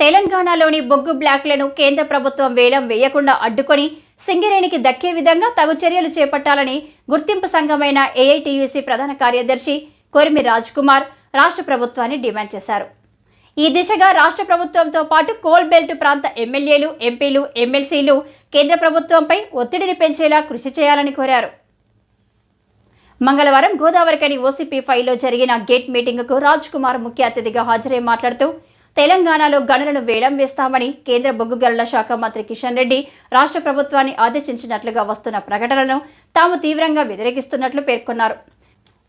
తెలంగాణలోని బొగ్గు బ్లాక్లను కేంద్ర ప్రభుత్వం వేలం వేయకుండా అడ్డుకొని సింగరేణికి దక్కే విధంగా తగు చర్యలు చేపట్టాలని గుర్తింపు సంఘమైన ఏఐటియుసి ప్రధాన కార్యదర్శి కొరిమి రాజ్ కుమార్ రాష్ట్ర ప్రభుత్వాన్ని డిమాండ్ చేశారు. ఈ దిశగా రాష్ట్ర ప్రభుత్వంతో పాటు కోల్ బెల్ట్ ప్రాంత ఎమ్మెల్యేలు ఎంపీలు ఎమ్మెల్సీలు కేంద్ర ప్రభుత్వంపై ఒత్తిడిని పెంచేలా కృషి చేయాలని కోరారు. మంగళవారం గోదావరికని ఓసీపీ ఫైవ్లో జరిగిన గేట్ మీటింగ్కు రాజ్ కుమార్ ముఖ్య అతిథిగా హాజరై మాట్లాడుతూ తెలంగాణలో గనులను వేలం వేస్తామని కేంద్ర బొగ్గు గనుల శాఖ మంత్రి కిషన్ రెడ్డి రాష్ట్ర ప్రభుత్వాన్ని ఆదేశించినట్లుగా వస్తున్న ప్రకటనలను తాము తీవ్రంగా వ్యతిరేకిస్తున్నట్లు పేర్కొన్నారు.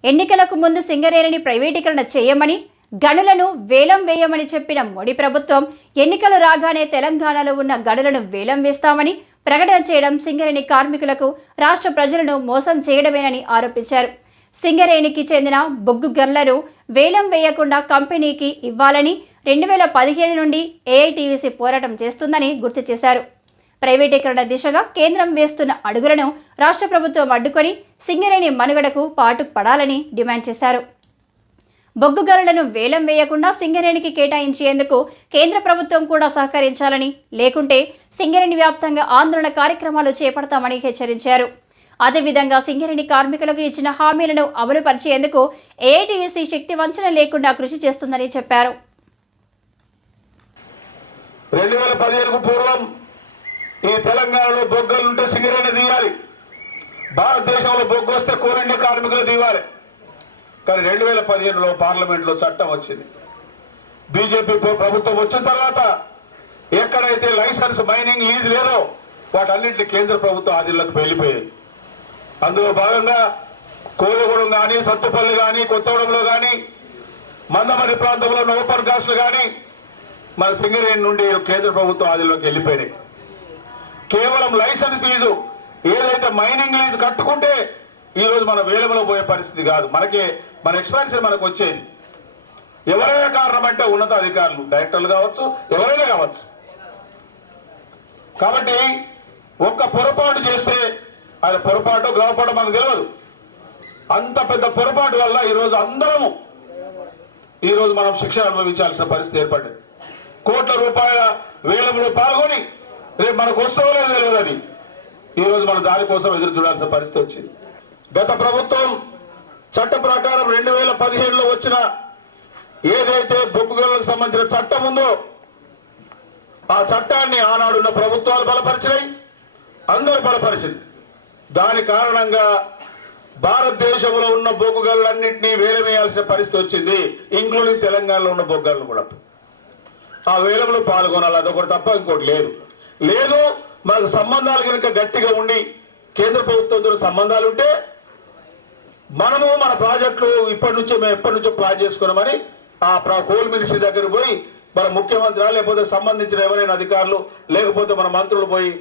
ఎన్నికలకు ముందు సింగరేణిని ప్రైవేటీకరణ చేయమని గనులను వేలం వేయమని చెప్పిన మోడీ ప్రభుత్వం ఎన్నికలు రాగానే తెలంగాణలో ఉన్న గనులను వేలం వేస్తామని ప్రకటన చేయడం సింగరేణి కార్మికులకు రాష్ట్ర ప్రజలను మోసం చేయడమేనని ఆరోపించారు. సింగరేణికి చెందిన బొగ్గు గన్లను వేలం వేయకుండా కంపెనీకి ఇవ్వాలని రెండు వేల పదిహేను నుండి ఏఐటీయూసీ పోరాటం చేస్తుందని గుర్తు చేశారు. ప్రైవేటీకరణ దిశగా కేంద్రం వేస్తున్న అడుగులను రాష్ట్ర ప్రభుత్వం అడ్డుకొని సింగరేణి మనుగడకు పాటు పడాలని డిమాండ్ చేశారు. బొగ్గు గనులను వేలం వేయకుండా సింగరేణికి కేటాయించేందుకు కేంద్ర ప్రభుత్వం కూడా సహకరించాలని లేకుంటే సింగరేణి వ్యాప్తంగా ఆందోళన కార్యక్రమాలు చేపడతామని హెచ్చరించారు. అదేవిధంగా సింగరేణి కార్మికులకు ఇచ్చిన హామీలను అమలు పరిచేందుకు ఏఐటీయూసీ శక్తి వంచన లేకుండా కృషి చేస్తుందని చెప్పారు. రెండు వేల పదిహేనుకు పూర్వం ఈ తెలంగాణలో బొగ్గలుంటే సింగరేణి తీయాలి. భారతదేశంలో బొగ్గు వస్తే కోరిండి కార్మికులు తీయాలి. కానీ రెండు వేల పదిహేనులో పార్లమెంట్లో చట్టం వచ్చింది. బీజేపీ ప్రభుత్వం వచ్చిన తర్వాత ఎక్కడైతే లైసెన్స్ మైనింగ్ లీజ్ లేదో వాటన్నింటినీ కేంద్ర ప్రభుత్వం ఆధీనంలోకి వెళ్ళిపోయింది. అందులో భాగంగా కోయగూడెం కానీ సత్తుపల్లి కానీ కొత్తగూడెంలో కానీ మందమరి ప్రాంతంలో ఓపెన్ కాస్ట్లు కానీ మన సింగరేణి నుండి కేంద్ర ప్రభుత్వం ఆధీనంలోకి వెళ్ళిపోయినాయి. కేవలం లైసెన్స్ ఫీజు ఏదైతే మైనింగ్ లీజ్ కట్టుకుంటే ఈరోజు మన వేలంలో పోయే పరిస్థితి కాదు. మనకి మన ఎక్స్పెన్షన్ మనకు వచ్చేది. ఎవరైనా కారణం అంటే ఉన్నత అధికారులు డైరెక్టర్లు కావచ్చు ఎవరైనా కావచ్చు. కాబట్టి ఒక్క పొరపాటు చేస్తే అది పొరపాటు గ్రహపాటు మనకు తెలియదు అంత పెద్ద పొరపాటు వల్ల ఈరోజు అందరము ఈరోజు మనం శిక్ష అనుభవించాల్సిన పరిస్థితి ఏర్పడింది. కోట్ల రూపాయల వేలంలో పాల్గొని రేపు మనకు వస్తుందో లేదో తెలియదని ఈరోజు మనం దానికోసం ఎదురు చూడాల్సిన పరిస్థితి వచ్చింది. గత ప్రభుత్వం చట్ట ప్రకారం రెండు వేల పదిహేడులో వచ్చిన ఏదైతే బొగ్గుగలకు సంబంధించిన చట్టం ఉందో ఆ చట్టాన్ని ఆనాడున్న ప్రభుత్వాలు బలపరిచినాయి అందరూ బలపరిచింది. దాని కారణంగా భారతదేశంలో ఉన్న బొగ్గుగళ్ళన్నింటినీ వేలవేయాల్సిన పరిస్థితి వచ్చింది ఇంక్లూడింగ్ తెలంగాణలో ఉన్న బొగ్గులను కూడా. ఆ వేలంలో పాల్గొనాలి అదొకటి తప్ప ఇంకోటి లేదు. లేదు మనకు సంబంధాలు కనుక గట్టిగా ఉండి కేంద్ర ప్రభుత్వంతో సంబంధాలు ఉంటే మనము మన ప్రాజెక్టులు ఇప్పటి నుంచే మేము ఎప్పటి నుంచో ప్లాన్ చేసుకున్నామని ఆ ప్ర- కోల్ మినిస్ట్రీ దగ్గర పోయి మన ముఖ్యమంత్రి లేకపోతే సంబంధించిన ఎవరైనా అధికారులు లేకపోతే మన మంత్రులు పోయి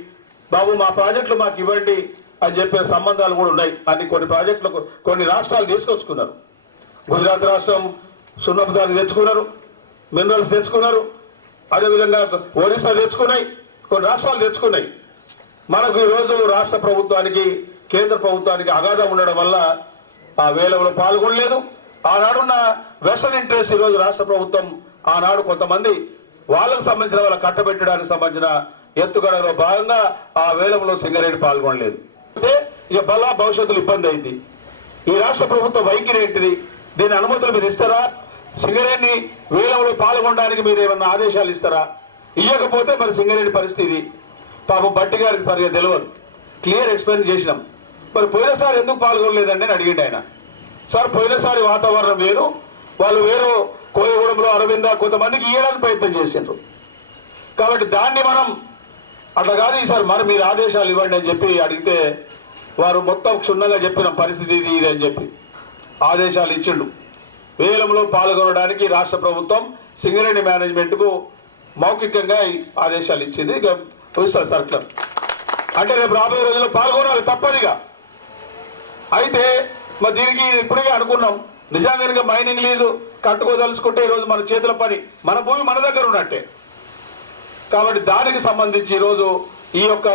బాబు మా ప్రాజెక్టులు మాకు ఇవ్వండి అని చెప్పే సంబంధాలు కూడా ఉన్నాయి. అన్ని కొన్ని ప్రాజెక్టులకు కొన్ని రాష్ట్రాలు తీసుకొచ్చుకున్నారు. గుజరాత్ రాష్ట్రం సున్నపదాలు తెచ్చుకున్నారు మినరల్స్ తెచ్చుకున్నారు. అదేవిధంగా ఒరిస్సా తెచ్చుకున్నాయి కొన్ని రాష్ట్రాలు తెచ్చుకున్నాయి. మనకు ఈరోజు రాష్ట్ర ప్రభుత్వానికి కేంద్ర ప్రభుత్వానికి అగాధం ఉండడం వల్ల ఆ వేలంలో పాల్గొనలేదు. ఆనాడున్న వెస్టర్న్ ఇంట్రెస్ట్ ఈరోజు రాష్ట్ర ప్రభుత్వం ఆనాడు కొంతమంది వాళ్ళకు సంబంధించిన వాళ్ళ కట్టబెట్టడానికి సంబంధించిన ఎత్తుగడలో భాగంగా ఆ వేలంలో సింగరేణి పాల్గొనలేదు. అంటే ఇక బలా భవిష్యత్తులో ఇబ్బంది అయింది. ఈ రాష్ట్ర ప్రభుత్వ వైఖరి ఏంటిది? దీని అనుమతులు మీరు ఇస్తారా? సింగరేణి వేలంలో పాల్గొనడానికి మీరు ఏమన్నా ఆదేశాలు ఇస్తారా? ఇవ్వకపోతే మరి సింగరేణి పరిస్థితి పాపం బట్టి గారికి సరిగా తెలియదు క్లియర్ ఎక్స్ప్లెయిన్ చేసినాం. మరి పోయినసారి ఎందుకు పాల్గొనలేదండి అని అడిగిండు ఆయన. సార్ పోయినసారి వాతావరణం వేరు వాళ్ళు వేరు కోయగూడెంలో అరవింద కొంతమందికి ఇవ్వడానికి ప్రయత్నం చేసిండ్రు. కాబట్టి దాన్ని మనం అట్లా కాదు ఈసారి మరి మీరు ఆదేశాలు ఇవ్వండి అని చెప్పి అడిగితే వారు మొత్తం క్షుణ్ణంగా చెప్పిన పరిస్థితి ఇది ఇది అని చెప్పి ఆదేశాలు ఇచ్చిండు. వేలంలో పాల్గొనడానికి రాష్ట్ర ప్రభుత్వం సింగరేణి మేనేజ్మెంట్కు మౌఖికంగా ఆదేశాలు ఇచ్చింది. ఇక సర్కులర్ అంటే రేపు రాబోయే రోజుల్లో పాల్గొనాలి తప్పదిగా. అయితే మరి దీనికి ఇప్పుడే అనుకున్నాం. నిజంగా మైనింగ్ లీజు కట్టుకోదలుచుకుంటే ఈరోజు మన చేతుల పని మన భూమి మన దగ్గర ఉన్నట్టే. కాబట్టి దానికి సంబంధించి ఈరోజు ఈ యొక్క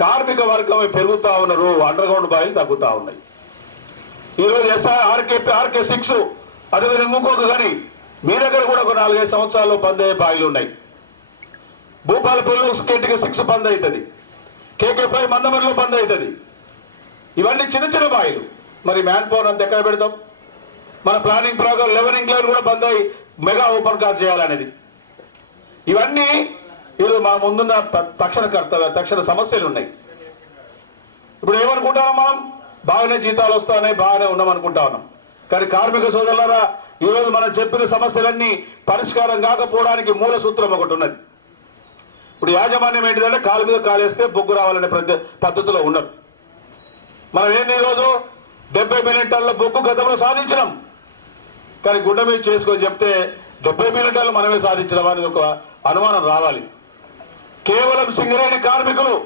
కార్మిక వర్గం పెరుగుతా ఉన్నారు అండర్ గ్రౌండ్ బాయిలు తగ్గుతా ఉన్నాయి. ఈరోజు ఎస్ఆర్ ఆర్కే ఆర్కే సిక్స్ అదేవిధంగా ఇంకొక కానీ మీ దగ్గర కూడా ఒక నాలుగైదు సంవత్సరాల్లో పందే బాయిలు ఉన్నాయి. భూపాలపల్లిలో స్కేట్కి సిక్స్ బంద్ అవుతుంది. కేకే ఫైవ్ మందమరిలో బంద్ అవుతుంది. ఇవన్నీ చిన్న చిన్న బాయిలు. మరి మ్యాన్ పవర్ అంత ఎక్కడ పెడతాం? మన ప్లానింగ్ ప్రకారం లెవెన్ ఇంక్లైన్ కూడా బంద్ అయ్యి మెగా ఓపెన్ కాస్ట్ చేయాలనేది. ఇవన్నీ ఈరోజు మా ముందున్న త- తక్షణ కర్తవ్య తక్షణ సమస్యలు ఉన్నాయి. ఇప్పుడు ఏమనుకుంటాం మనం? బాగానే జీతాలు వస్తాయని బాగానే ఉన్నాం అనుకుంటా ఉన్నాం. కానీ కార్మిక సోదరులారా ఈరోజు మనం చెప్పిన సమస్యలన్నీ పరిష్కారం కాకపోవడానికి మూల సూత్రం ఒకటి ఉన్నది. ఇప్పుడు యాజమాన్యం ఏంటిదంటే కాలు మీద కాలేస్తే బొగ్గు రావాలనే ప్రతి- పద్ధతిలో ఉండదు మనం ఏంటి ఈరోజు? డెబ్బై మిలియన్ టన్నుల బొగ్గు గతంలో సాధించినాం. కానీ గుడ్డ మీద చేసుకొని చెప్తే డెబ్బై మిలియన్ టన్నులు మనమే సాధించడం అనేది ఒక అనుమానం రావాలి. కేవలం సింగరేణి కార్మికులు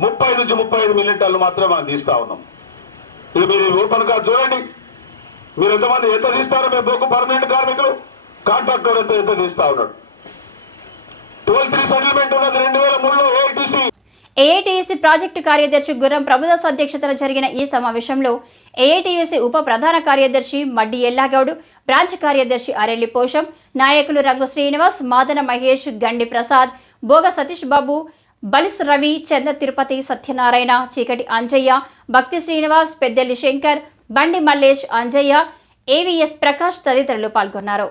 ముప్పై నుంచి ముప్పై ఐదు మిలియన్ టన్నులు మాత్రమే మనం తీస్తా ఉన్నాం. ఇది మీరు ఓపెన్ చూడండి. మీరు ఎంతమంది ఎంత తీస్తారో మేము బొగ్గు పర్మనెంట్ కార్మికులు? కాంట్రాక్టర్ ఎంత ఎంత తీస్తా ఉన్నాడు? ట్వెల్వ్ త్రీ సెటిల్మెంట్ ఉన్నది రెండు వేల మూడులో ఏఐటీసీ ఏఐటీయూసీ ప్రాజెక్టు కార్యదర్శి గుర్రం ప్రభుదాస్ అధ్యక్షతన జరిగిన ఈ సమావేశంలో ఏఐటీయూసీ ఉప ప్రధాన కార్యదర్శి మడ్డి ఎల్లాగౌడ్ బ్రాంచ్ కార్యదర్శి అరెల్లి పోషం నాయకులు రంగు శ్రీనివాస్ మాదన మహేష్ గండి ప్రసాద్ భోగ సతీష్ బాబు బలిస్ రవి చంద్ర తిరుపతి సత్యనారాయణ చీకటి అంజయ్య భక్తి శ్రీనివాస్ పెద్దెల్లి శంకర్ బండి మల్లేష్ అంజయ్య ఏవిఎస్ ప్రకాష్ తదితరులు పాల్గొన్నారు.